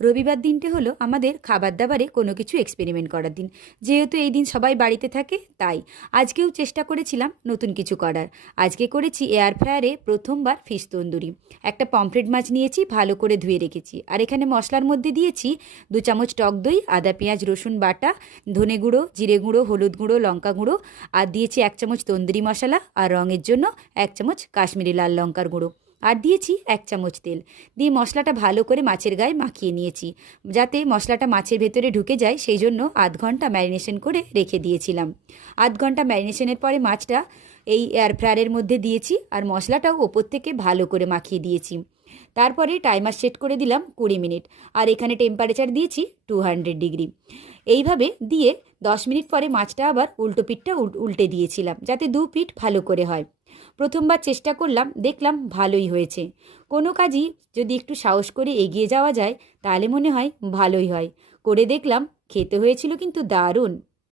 রবিবার দিনটি হলো আমাদের খাবার দাবারে কোনো কিছু এক্সপেরিমেন্ট করার দিন। যেহেতু এই দিন সবাই বাড়িতে থাকে, তাই আজকেও চেষ্টা করেছিলাম নতুন কিছু করার। আজকে করেছি এয়ার ফ্রায়ারে প্রথমবার ফিশ তন্দুরি। একটা পমফ্রেট মাছ নিয়েছি, ভালো করে ধুয়ে রেখেছি। আর এখানে মশলার মধ্যে দিয়েছি দু চামচ টক দই, আদা, পেঁয়াজ, রসুন বাটা, ধনে গুঁড়ো, জিরে গুঁড়ো, হলুদ গুঁড়ো, লঙ্কা গুঁড়ো, আর দিয়েছি এক চামচ তন্দুরি মশলা, আর রঙের জন্য এক চামচ কাশ্মীরি লাল লঙ্কার গুঁড়ো। আর দিয়েছি এক চামচ তেল। দিয়ে মশলাটা ভালো করে মাছের গায়ে মাখিয়ে নিয়েছি। যাতে মশলাটা মাছের ভেতরে ঢুকে যায়, সেই জন্য আধ ঘণ্টা ম্যারিনেশন করে রেখে দিয়েছিলাম। আধ ঘণ্টা ম্যারিনেশনের পরে মাছটা এই এয়ার ফ্রায়ারের মধ্যে দিয়েছি আর মশলাটাও ওপর থেকে ভালো করে মাখিয়ে দিয়েছি। তারপরে টাইমার সেট করে দিলাম কুড়ি মিনিট। আর এখানে টেম্পারেচার দিয়েছি টু হান্ড্রেড ডিগ্রি এইভাবে দিয়ে দশ মিনিট পরে মাছটা আবার উল্টো পিঠটা উল- উল্টে দিয়েছিলাম, যাতে দু পিঠ ভালো করে হয়। প্রথমবার চেষ্টা করলাম, দেখলাম ভালোই হয়েছে। কোনো কাজই যদি একটু সাহস করে এগিয়ে যাওয়া যায়, তাহলে মনে হয় ভালোই হয়। করে দেখলাম, খেতে হয়েছিল কিন্তু দারুণ।